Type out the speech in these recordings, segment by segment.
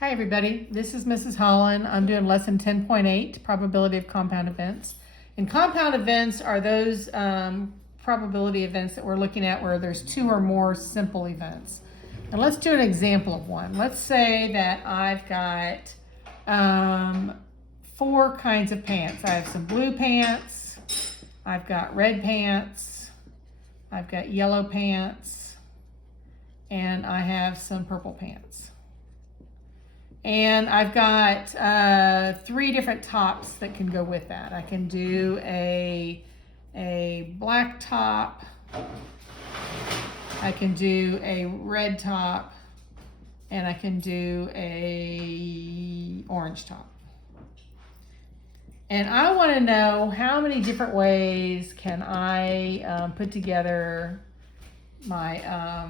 Hi everybody, this is Mrs. Holland. I'm doing lesson 10.8, probability of compound events. And compound events are those probability events that we're looking at where there's two or more simple events. And let's do an example of one. Let's say that I've got four kinds of pants. I have some blue pants, I've got red pants, I've got yellow pants, and I have some purple pants. And I've got three different tops that can go with that. I can do a black top, I can do a red top, and I can do a orange top. And I want to know how many different ways can I put together my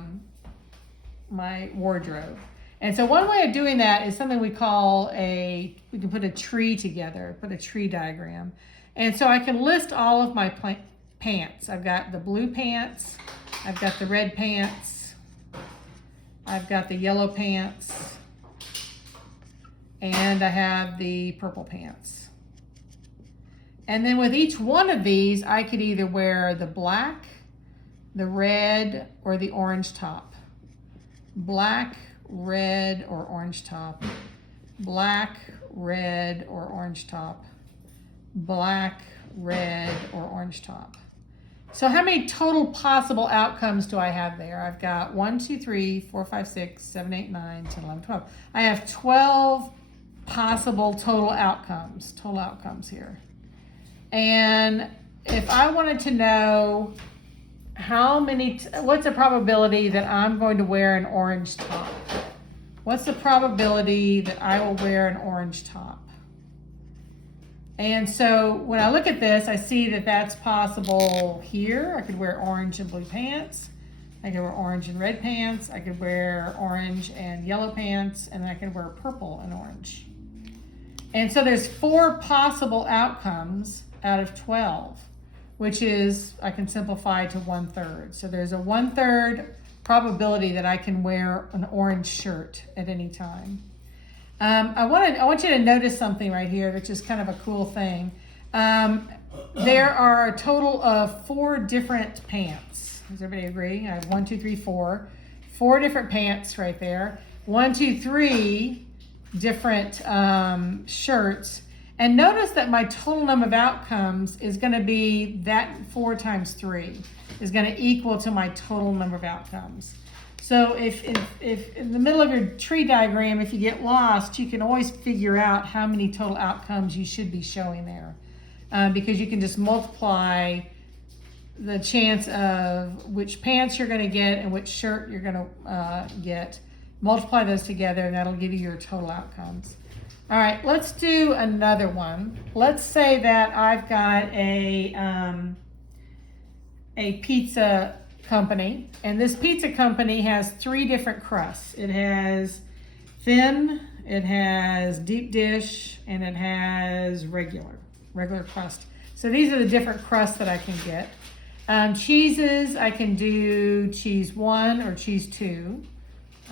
my wardrobe. And so one way of doing that is something we call we can put a tree together, put a tree diagram. And so I can list all of my pants. I've got the blue pants, I've got the red pants, I've got the yellow pants, and I have the purple pants. And then with each one of these, I could either wear the black, the red, or the orange top. Black, red, or orange top. Black, red, or orange top. Black, red, or orange top. So how many total possible outcomes do I have there? I've got 1, 2, 3, 4, 5, 6, 7, 8, 9, 10, 11, 12. I have 12 possible total outcomes here. And if I wanted to know what's the probability that I'm going to wear an orange top? What's the probability that I will wear an orange top? And so when I look at this, I see that that's possible here. I could wear orange and blue pants. I could wear orange and red pants. I could wear orange and yellow pants, and I could wear purple and orange. And so there's 4 possible outcomes out of 12. Which is, I can simplify to 1/3. So there's a 1/3 probability that I can wear an orange shirt at any time. I want you to notice something right here, which is kind of a cool thing. There are a total of 4 different pants. Does everybody agree? I have 1, 2, 3, 4. 4 different pants right there. 1, 2, 3 different shirts. And notice that my total number of outcomes is going to be that 4 times 3 is going to equal to my total number of outcomes. So if in the middle of your tree diagram, if you get lost, you can always figure out how many total outcomes you should be showing there. Because you can just multiply the chance of which pants you're going to get and which shirt you're going to get. Multiply those together and that'll give you your total outcomes. All right, let's do another one. Let's say that I've got a pizza company, and this pizza company has 3 different crusts. It has thin, it has deep dish, and it has regular crust. So these are the different crusts that I can get. Cheeses, I can do cheese 1 or cheese 2.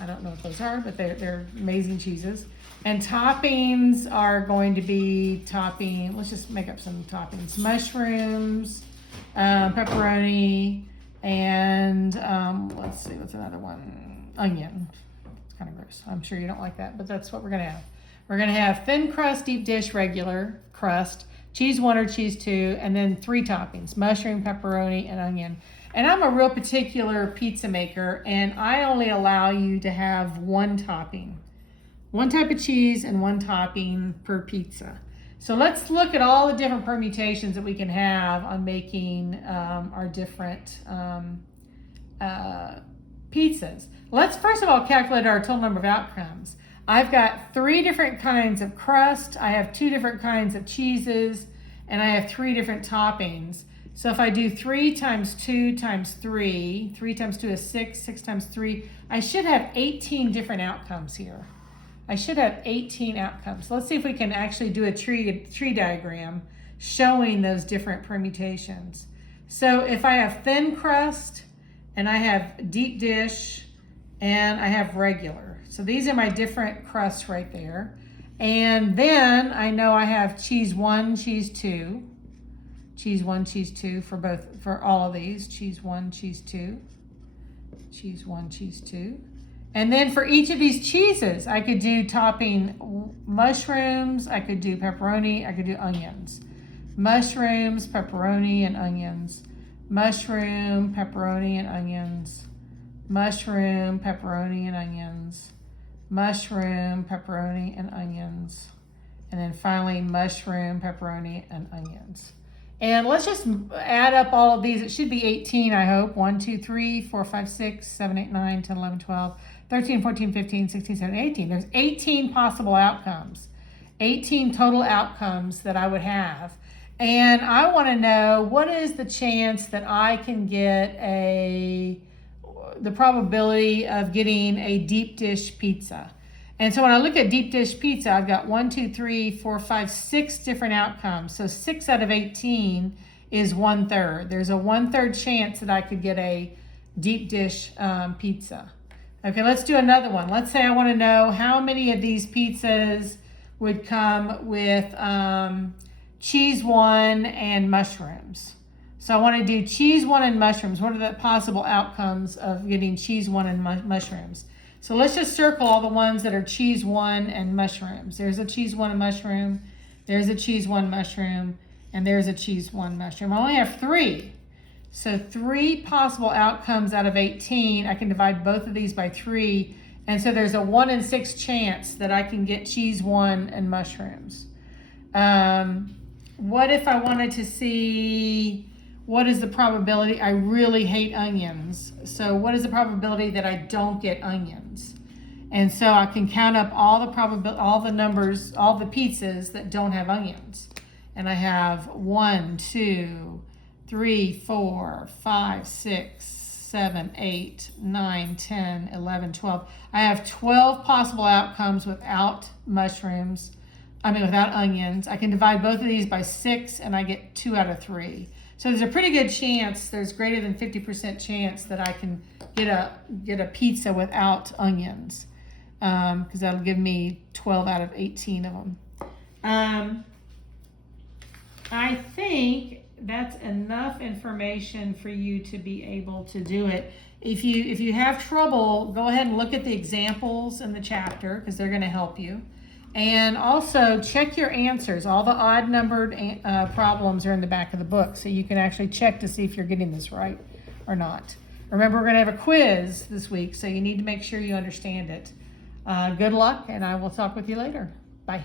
I don't know what those are, but they're amazing cheeses. And toppings are going to be let's just make up some toppings. Mushrooms, pepperoni, and let's see, what's another one? Onion. It's kind of gross. I'm sure you don't like that, but that's what we're gonna have. We're gonna have thin crust, deep dish, regular crust, cheese 1 or cheese 2, and then 3 toppings, mushroom, pepperoni, and onion. And I'm a real particular pizza maker, and I only allow you to have 1 topping. 1 type of cheese and 1 topping per pizza. So let's look at all the different permutations that we can have on making our different pizzas. Let's first of all calculate our total number of outcomes. I've got 3 different kinds of crust, I have 2 different kinds of cheeses, and I have 3 different toppings. So if I do 3 times 2 times 3, 3 times 2 is 6, 6 times 3, I should have 18 different outcomes here. I should have 18 outcomes. Let's see if we can actually do a tree diagram showing those different permutations. So if I have thin crust and I have deep dish and I have regular. So these are my different crusts right there. And then I know I have cheese 1, cheese 2. Cheese 1, cheese 2 for all of these. Cheese 1, cheese 2. Cheese 1, cheese 2. And then for each of these cheeses, I could do topping mushrooms, I could do pepperoni, I could do onions. Mushrooms, pepperoni, and onions. Mushroom, pepperoni, and onions. Mushroom, pepperoni, and onions. Mushroom, pepperoni, and onions. And then finally, mushroom, pepperoni, and onions. And let's just add up all of these. It should be 18, I hope. 1, 2, 3, 4, 5, 6, 7, 8, 9, 10, 11, 12, 13, 14, 15, 16, 17, 18. There's 18 possible outcomes. 18 total outcomes that I would have. And I want to know, what is the chance that I can get the probability of getting a deep dish pizza? And so when I look at deep dish pizza, I've got 1, 2, 3, 4, 5, 6 different outcomes. So 6 out of 18 is 1/3. There's a 1/3 chance that I could get a deep dish pizza. Okay, let's do another one. Let's say I want to know how many of these pizzas would come with cheese 1 and mushrooms. So I want to do cheese 1 and mushrooms. What are the possible outcomes of getting cheese 1 and mushrooms? So let's just circle all the ones that are cheese 1 and mushrooms. There's a cheese 1 and mushroom. There's a cheese 1 mushroom. And there's a cheese 1 mushroom. I only have 3. So 3 possible outcomes out of 18. I can divide both of these by 3. And so there's a 1 in 6 chance that I can get cheese 1 and mushrooms. What if I wanted to see, what is the probability? I really hate onions. So what is the probability that I don't get onions? And so I can count up all the numbers, all the pizzas that don't have onions. And I have 1, 2, 3, 4, 5, 6, 7, 8, 9, 10, 11, 12. I have 12 possible outcomes without without onions. I can divide both of these by 6 and I get 2 out of 3. So there's a pretty good chance, there's greater than 50% chance that I can get a pizza without onions, because that'll give me 12 out of 18 of them. I think that's enough information for you to be able to do it. If you have trouble, go ahead and look at the examples in the chapter, because they're going to help you. And also check your answers. All the odd numbered problems are in the back of the book, so you can actually check to see if you're getting this right or not. Remember, we're going to have a quiz this week, so you need to make sure you understand it. Good luck, and I will talk with you later. Bye.